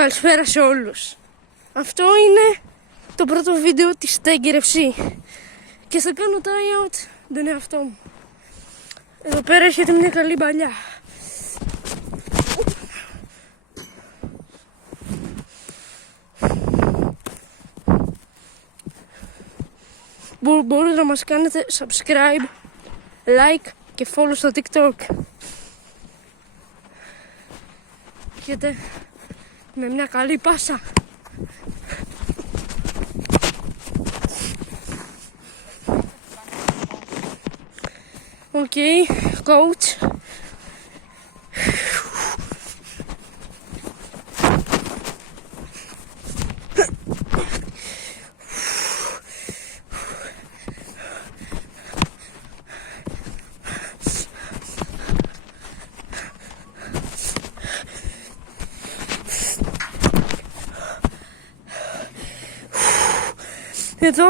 Καλησπέρα σε όλους. Αυτό είναι το πρώτο βίντεο της Tiger FC και θα κάνω try-out τον εαυτό μου. Εδώ πέρα έχετε μια καλή παλιά. Μπορείτε να μας κάνετε subscribe, like και follow στο TikTok. Έχετε με μια καλή πάσα. Οκ, coach. Εδώ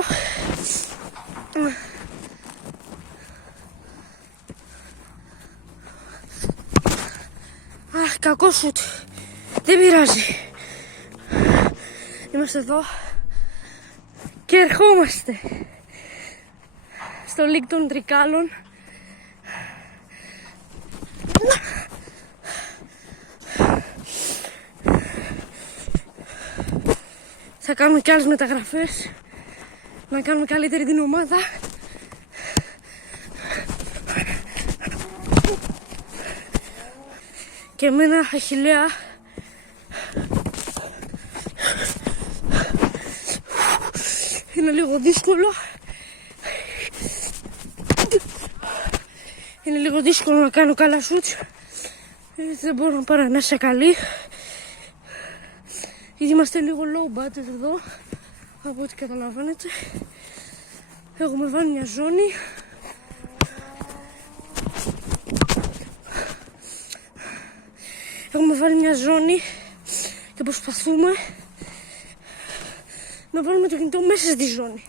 αχ, κακό σουτ. Δεν πειράζει. Είμαστε εδώ και ερχόμαστε στο League των Τρικάλων. Θα κάνουμε και άλλες μεταγραφές, να κάνουμε καλύτερη την ομάδα. Και εμένα Αχιλλέα είναι λίγο δύσκολο. Είναι λίγο δύσκολο να κάνω καλά σουτ. Δεν μπορώ παρά να είσαι καλή. Γιατί είμαστε λίγο low budget εδώ, από ό,τι καταλαβαίνετε. Έχουμε βάλει μια ζώνη. Έχουμε βάλει μια ζώνη και προσπαθούμε να βάλουμε το κινητό μέσα στη ζώνη.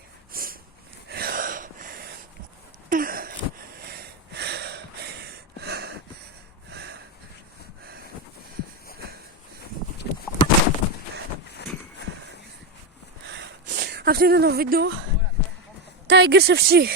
Αυτό είναι το βίντεο Tigers FC.